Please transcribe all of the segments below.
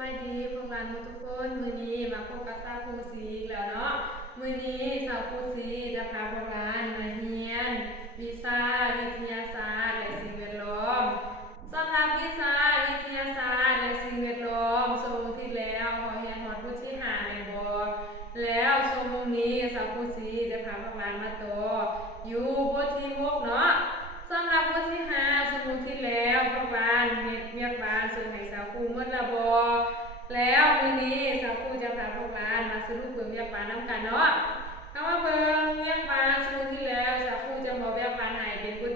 วัสดีพวกเราทุกคนมื้อนี้มาพบกับสาวครูสีแล้วเนาะมื้อนี้สาวครูสีจะพาพวกเรามาเรียนวิชาวิทยาศาสตร์และสิ่งแวดล้อมสำหรับวิชาวิทยาศาสตร์และสิ่งแวดล้อมชั่วโมงที่แล้วขอเรียนฮอดบทที่5แม่นบ่แล้วชั่วโมงนี้สาวครูสีจะพาพวกเรามาต่ออยู่บทที่6เนาะสำหรับบทที่5ชั่วโมงที่แล้วพวกเราเฮ็ดเวียกบ้านส่งให้สาวครูหมดแล้วบ่ แล้วมื้อนี้สาวครูจะพาพวกหลานมาสรุปเบิ่งเวียกบ้านนำกันเนาะเอามาเบิ่งเวียกบ้านชั่วโมงที่แล้วสาวครูจะบอกเวียกบ้านให้เป็นบท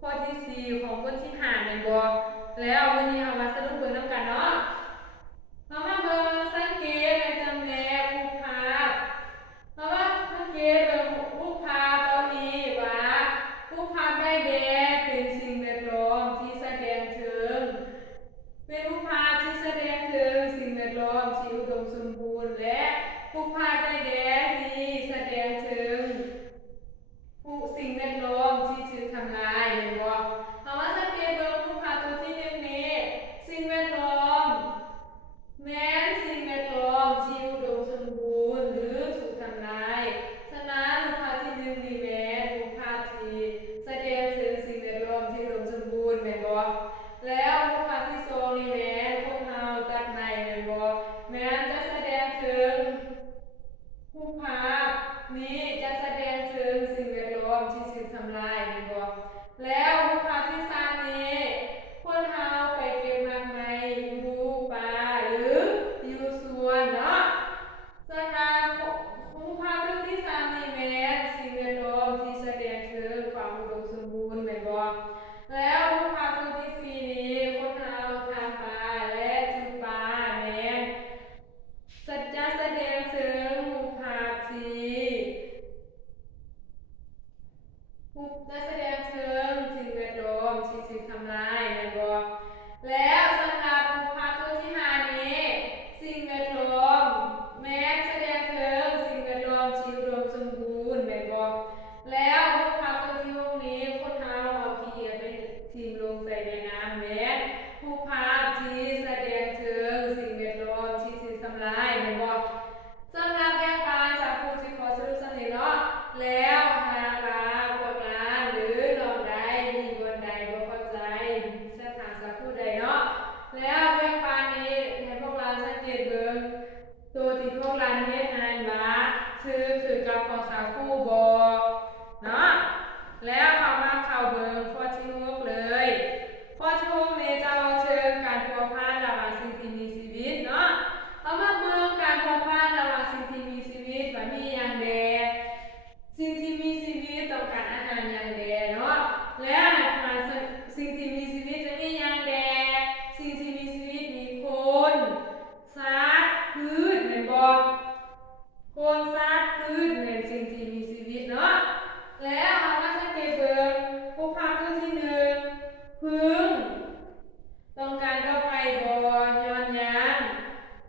ข้อที่4ของบทที่5แม่นบ่แล้วมื้อนี้เอามาสรุปเบิ่งนำกันเนาะเอามาเบิ่งสังเกตและจำแนกรูปภาพเอามาสังเกตเบิ่งรูปภาพตอนนี้ว่ารูปภาพใบแดงเป็นสิ่งแวดล้อมที่แสดงถึง เป็นรูปภาพที่แสดงถึงสิ่งแวดล้อมที่อุดมสมบูรณ์และรูปภาพใบแดงที่แสดงถึงสิ่งแวดล้อมที่ถูกทำลายเห็นบ่เอามาสังเกตเบิ่งรูปภาพตัวที่1นี้สิ่งแวดล้อมแม้นสิ่งแวดล้อมที่อุดมสมบูรณ์หรือถูกทำลายฉะนั้นรูปภาพที่1นี้แม้นรูปภาพที่แสดงถึงสิ่งแวดล้อมที่อุดมสมบูรณ์แม่นบ่แล้วรูปภาพที่2นี่แม่นคนเฮาตัดไม้แม่นบ่แม้นจะแสดงถึงรูปภาพนี้จะแสดงถึงสิ่งแวดล้อมที่ถูกทำลายแม่นบ่แล้วรูปภาพที่3นี้คนเฮาไปเก็บรากไม้อยู่ป่าหรืออยู่สวนเนาะฉะนั้นรูปภาพที่3นี่แม่นสิ่งแวดล้อมที่แสดงถึงความอุดมสมบูรณ์แม่นบ่แล้วรูปภาพตัวที่4นี้คนเฮาทาปลาและจูปลาแม่นจะแสดงถึงรูปภาพที่จะแสดงถึงสิ่งแวดล้อมที่ถูกทำลายแม่นบ่แล้วสำหรับรูปภาพตัวที่5นี้สิ่งแวดล้อมแม้นแสดงถึงสิ่งแวดล้อมที่อุดมสมบูรณ์แม่นบ่แล้วรูปภาพตัวที่6นี้คนเฮาเอาขี้เกียจไปทิ้งลงใส่ในน้ำแม่นรูปภาพที่แสดงถึงสิ่งแวดล้อมที่ถูกทำลายแม่นบ่สำหรับแบ่งปันจากผู้ที่ขอสรุปสั้นๆเนาะแล้วหากว่าพวกหลานหรือน้องใดมีบนใดบ่เข้าใจจะถามจากผู้ใดเนาะแล้วแบ่งปันนี้ให้พวกเราสังเกตเบิ่งตัวที่พวกเราเฮ็ดนั้นว่าคือกับของสาวผู้บ่เนาะแล้วเอามาเข้าเบิ่งข้อที่6เลยข้อที่6นี้จะเอาเชิงการพัวพันระหว่างสิ่งที่มีชีวิตเนาะเอามาเบิ่งการพัวพันระหว่างสิ่งที่มีชีวิตว่ามีหยังแดสิ่งที่มีชีวิตต้องการอาหารหยังแดเนาะแล้วมาสิ่งที่มีชีวิตจะมีหยังแดสิ่งที่มีชีวิตมีคนสัตว์พืชแม่นบ่คนสัตว์พืชแม่นสิ่งที่มีชีวิตเนาะแล้วเอามาสังเกตเบิ่งรูปภาพตัวที่1พึ่งต้องการดอกไม้บ่ย้อนหยัง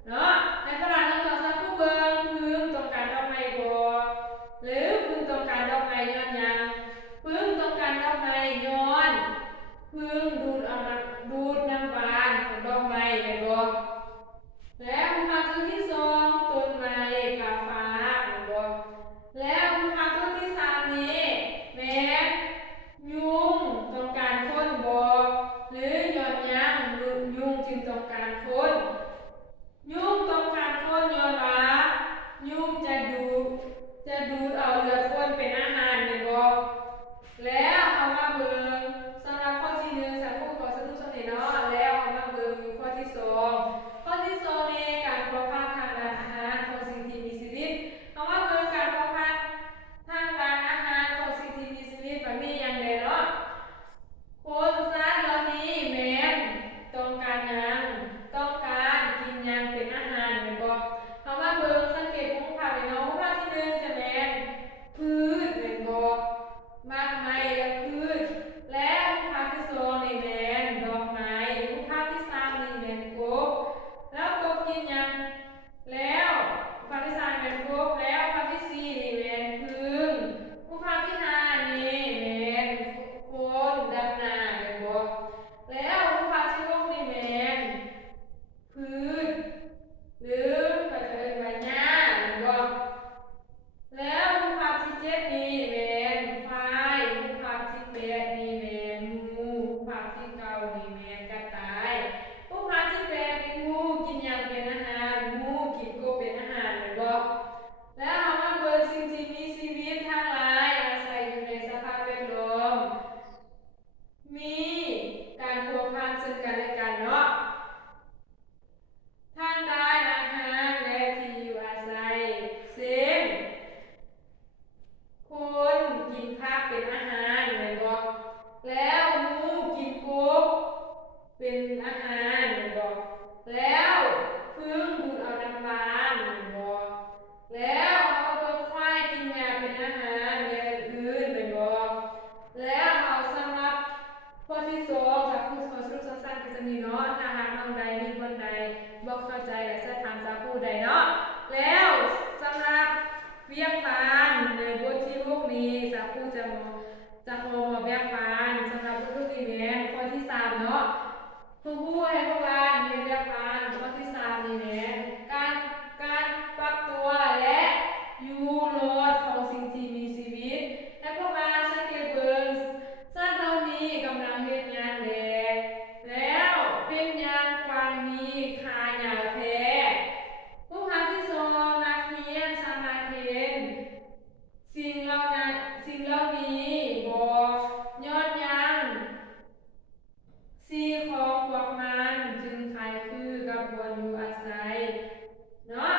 เนาะให้พวกเราทั้งสองสักผู้เบิ่งพึ่งต้องการดอกไม้บ่หรือพึ่งต้องการดอกไม้ย้อนหยังพึ่งต้องการดอกไม้ย้อนพึ่งดูดน้ำหวานของดอกไม้แม่นบ่แล้วรูปภาพตัวที่2ต้นไม้กาฟ้าแม่นบ่แล้วรูปภาพตัวที่3นี้แม่นยุงต้องการคนบ่หรือย้อนหยังยุงจึงต้องการคนยุงต้องการคนย้อนว่ายุงจะดูดเอาเลือดคนเป็นอาหารแม่นบ่แล้วเอามาเบิ่งสำหรับข้อที่1 นี้เนาะถ้าหากน้องใดมีคนใดบ่เข้าใจและจะถามสาวผู้ใดเนาะแล้วสำหรับเวียกบานในบทที่6นี้สาวผู้จะขอเวียกบานสำหรับบทที่แม่นข้อที่3เนาะผู้ให้พวกเรามีเวียกบานข้อที่3นี่แม่นการปรับตัวและอยู่รอดของสิ่งที่มีชีวิตและพวกเราสังเกตเบิ่งสัตว์เหล่านี้กำลังเฮ็ดงานแล้วเป็นหยังกวางมีขายาวแท้ผู้หาที่สองนักเรียนสามารถเห็นสิ่งเหล่านี้บ่ย้อนหยังสีของพวกมันจึงคล้ายคือกับบอนอยู่อาศัยเนาะ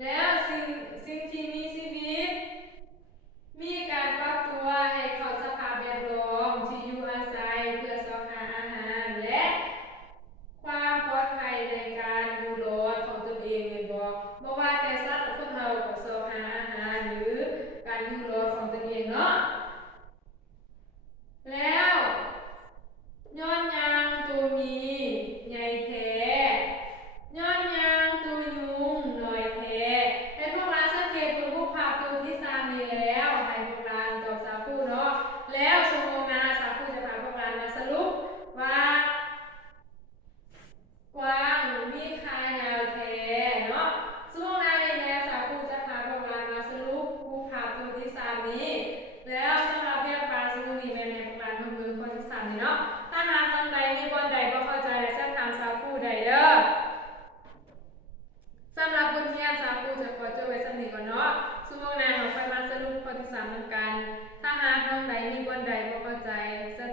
แล้วสิ่งที่มีชีวิตมีการปรับตัวให้เข้าสภาพแวดล้อมที่อยู่อาศัยเพื่อแสวงหาอาหารและความปลอดภัยในการอยู่รอดของตนเองแม่นบ่ว่าแต่สัตว์คนเราก็แสวงหาอาหารหรือการอยู่รอดของตนเองเนาะแล้วย้อนหยังตัวมีใหญ่แท้ย้อนหยังตัวยุงน้อยแท้ให้พวกเราสังเกตรูปภาพตัวที่3นี้แล้วให้พวกเราตอบสาวผู้เนาะแล้วชั่วโมงหน้าสาวผู้จะพาพวกเรามาสรุปว่ากวางมีขายาวแท้เนาะช่วงหน้านี้แม่สาวผู้จะพาพวกเรามาสรุปรูปภาพตัวที่3นี้แล้วสำหรับเรียกปานสมุนีแม่พวกเราเบิ่งข้อที่3นี้เนาะถ้าหากตรงใดมีบนใดบ่เข้าใจและจะถามสาวผู้ใดเด้อสำหรับบทเรียนสาวผู้จะขอจบไว้สำนี้ก่อนเนาะชั่วโมงหน้าเราค่อยมาสรุปข้อที่3นำกันถ้าหากตรงใดมีบนใดบ่เข้าใจจะ